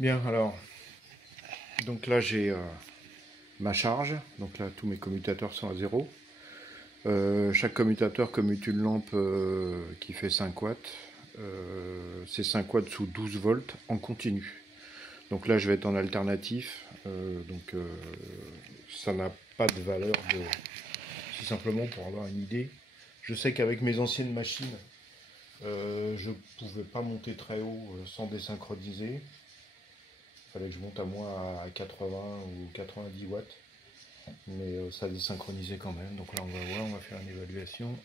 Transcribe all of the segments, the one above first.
Bien, alors, donc là j'ai ma charge, donc là tous mes commutateurs sont à 0. Chaque commutateur commute une lampe qui fait 5 watts. C'est 5 watts sous 12 volts en continu. Donc là je vais être en alternatif, ça n'a pas de valeur de... C'est simplement pour avoir une idée. Je sais qu'avec mes anciennes machines, je pouvais pas monter très haut sans désynchroniser. Il fallait que je monte à moins à 80 ou 90 watts. Mais ça désynchronisait quand même. Donc là on va voir, on va faire une évaluation.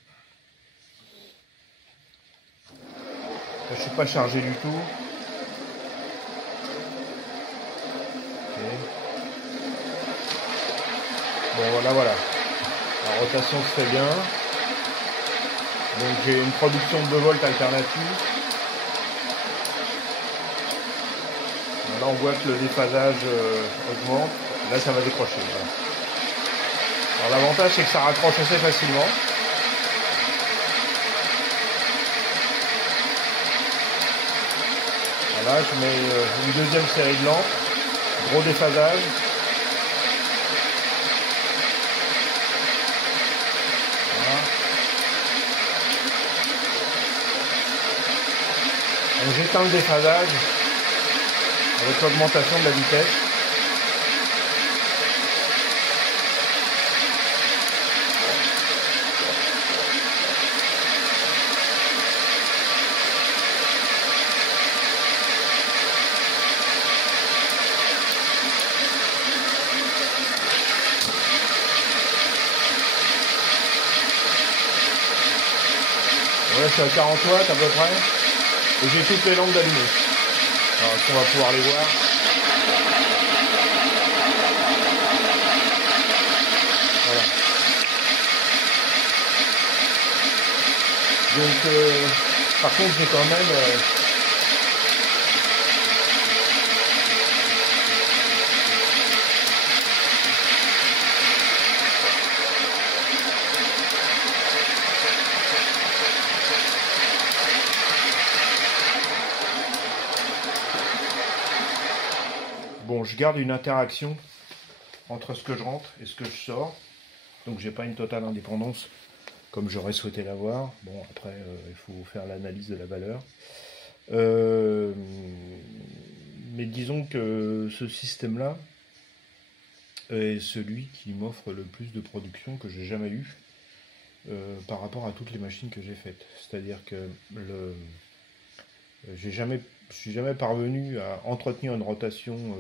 Là, je suis pas chargé du tout. Okay. Bon voilà. La rotation se fait bien. Donc j'ai une production de 2 volts alternative. Là on voit que le déphasage augmente. Là ça va décrocher. Voilà. Alors l'avantage c'est que ça raccroche assez facilement. Voilà, je mets une deuxième série de lampes. Gros déphasage. Voilà. Donc j'éteins le déphasage avec l'augmentation de la vitesse. Voilà, je suis à 40 watts à peu près. Et j'ai toutes les lampes allumées. Alors, est-ce qu'on va pouvoir les voir? Voilà. Donc, par contre, j'ai quand même... Bon, je garde une interaction entre ce que je rentre et ce que je sors. Donc j'ai pas une totale indépendance comme j'aurais souhaité l'avoir. Bon, après, il faut faire l'analyse de la valeur. Mais disons que ce système-là est celui qui m'offre le plus de production que j'ai jamais eu par rapport à toutes les machines que j'ai faites. C'est-à-dire que je suis jamais parvenu à entretenir une rotation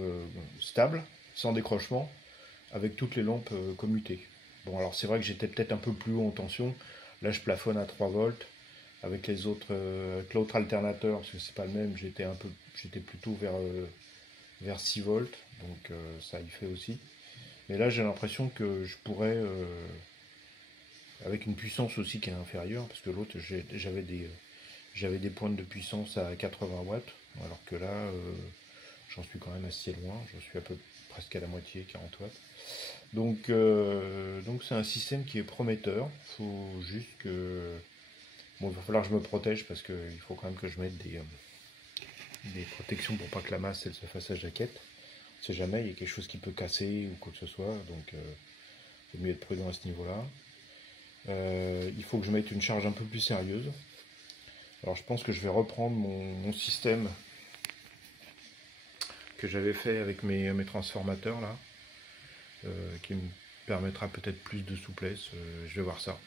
stable, sans décrochement, avec toutes les lampes commutées. Bon, alors c'est vrai que j'étais peut-être un peu plus haut en tension. Là, je plafonne à 3 volts. Avec les autres, avec l'autre alternateur, parce que c'est pas le même, j'étais plutôt vers 6 volts. Donc ça y fait aussi. Mais là, j'ai l'impression que je pourrais, avec une puissance aussi qui est inférieure, parce que l'autre, j'avais des pointes de puissance à 80 watts, alors que là, j'en suis quand même assez loin, j'en suis presque à la moitié, 40 watts. Donc c'est un système qui est prometteur. Il faut juste que... Bon, il va falloir que je me protège, parce qu'il faut quand même que je mette des protections pour pas que la masse elle se fasse à jaquette. On sait jamais, il y a quelque chose qui peut casser ou quoi que ce soit, donc il vaut mieux être prudent à ce niveau-là. Il faut que je mette une charge un peu plus sérieuse. Alors je pense que je vais reprendre mon système que j'avais fait avec mes transformateurs là, qui me permettra peut-être plus de souplesse. Je vais voir ça.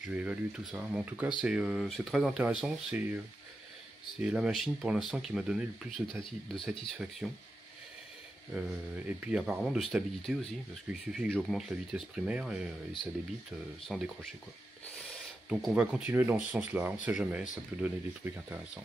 Je vais évaluer tout ça. Mais en tout cas, c'est très intéressant. C'est la machine pour l'instant qui m'a donné le plus de satisfaction. Et puis apparemment de stabilité aussi, parce qu'il suffit que j'augmente la vitesse primaire et ça débite sans décrocher, quoi. Donc on va continuer dans ce sens-là, on sait jamais, ça peut donner des trucs intéressants.